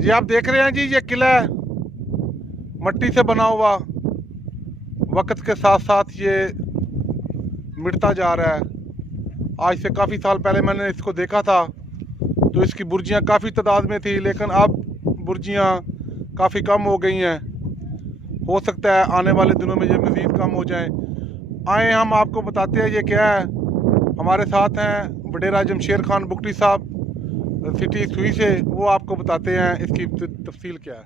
ये आप देख रहे हैं जी, ये किला है मट्टी से बना हुआ, वक्त के साथ साथ ये मिटता जा रहा है। आज से काफ़ी साल पहले मैंने इसको देखा था तो इसकी बुर्जियाँ काफ़ी तादाद में थी, लेकिन अब बुर्जियाँ काफ़ी कम हो गई हैं। हो सकता है आने वाले दिनों में ये मज़ीद कम हो जाएं। आए हम आपको बताते हैं ये क्या है। हमारे साथ हैं वडेरा जमशेर खान बुगटी साहब, सिटी सुई से। वो आपको बताते हैं इसकी तफसील क्या है।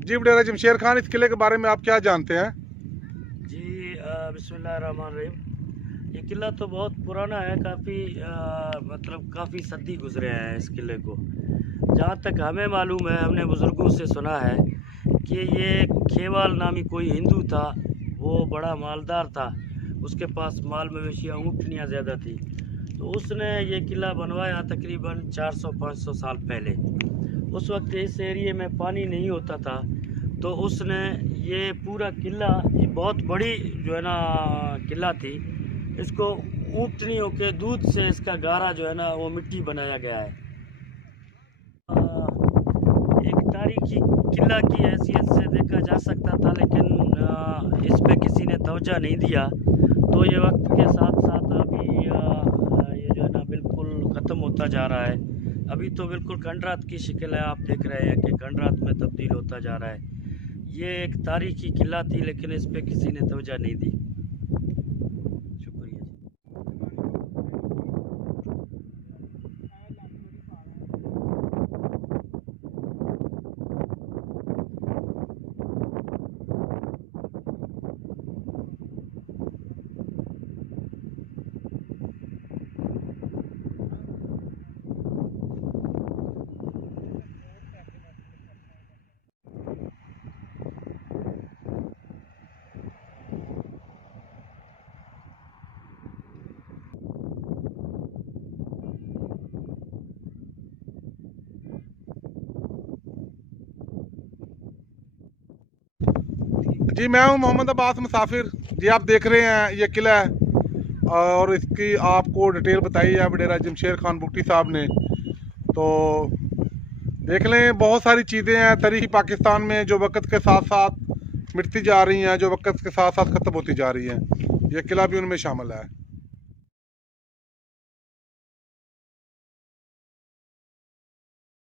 जी वडेरा जमशेर खान, इस किले के बारे में आप क्या जानते हैं? जी बिस्मिल्लाहिर्रहमानिर्रहीम। ये किला तो बहुत पुराना है, मतलब काफ़ी सदी गुजरे हैं इस किले को। जहाँ तक हमें मालूम है, हमने बुज़ुर्गों से सुना है कि ये खेवाल नामी कोई हिंदू था, वो बड़ा मालदार था, उसके पास माल मवेशियाँ ऊँटनियाँ ज़्यादा थी, तो उसने ये किला बनवाया तकरीबन 400-500 साल पहले। उस वक्त इस एरिए में पानी नहीं होता था, तो उसने ये पूरा किला, ये बहुत बड़ी जो है ना किला थी, इसको ऊँटनियों के दूध से इसका गारा जो है ना वो मिट्टी बनाया गया है। एक तारीखी किला की हैसियत से देखा जा सकता था, लेकिन इस पे किसी ने तवज्जो नहीं दिया, तो ये वक्त के साथ साथ अभी ये जो है ना बिल्कुल ख़त्म होता जा रहा है। अभी तो बिल्कुल खंडरात की शक्ल है, आप देख रहे हैं कि खंडरात में तब्दील होता जा रहा है। ये एक तारीखी किला थी, लेकिन इस पे किसी ने तवज्जो नहीं दी। शुक्रिया। जी मैं हूं मोहम्मद अब्बास मुसाफिर। जी आप देख रहे हैं ये किला है और इसकी आपको डिटेल बताई है वडेरा जमशेर खान बुगटी साहब ने। तो देख लें, बहुत सारी चीज़ें हैं तारीख़ी पाकिस्तान में जो वक्त के साथ साथ मिटती जा रही हैं, जो वक्त के साथ साथ ख़त्म होती जा रही हैं। ये किला भी उनमें शामिल है।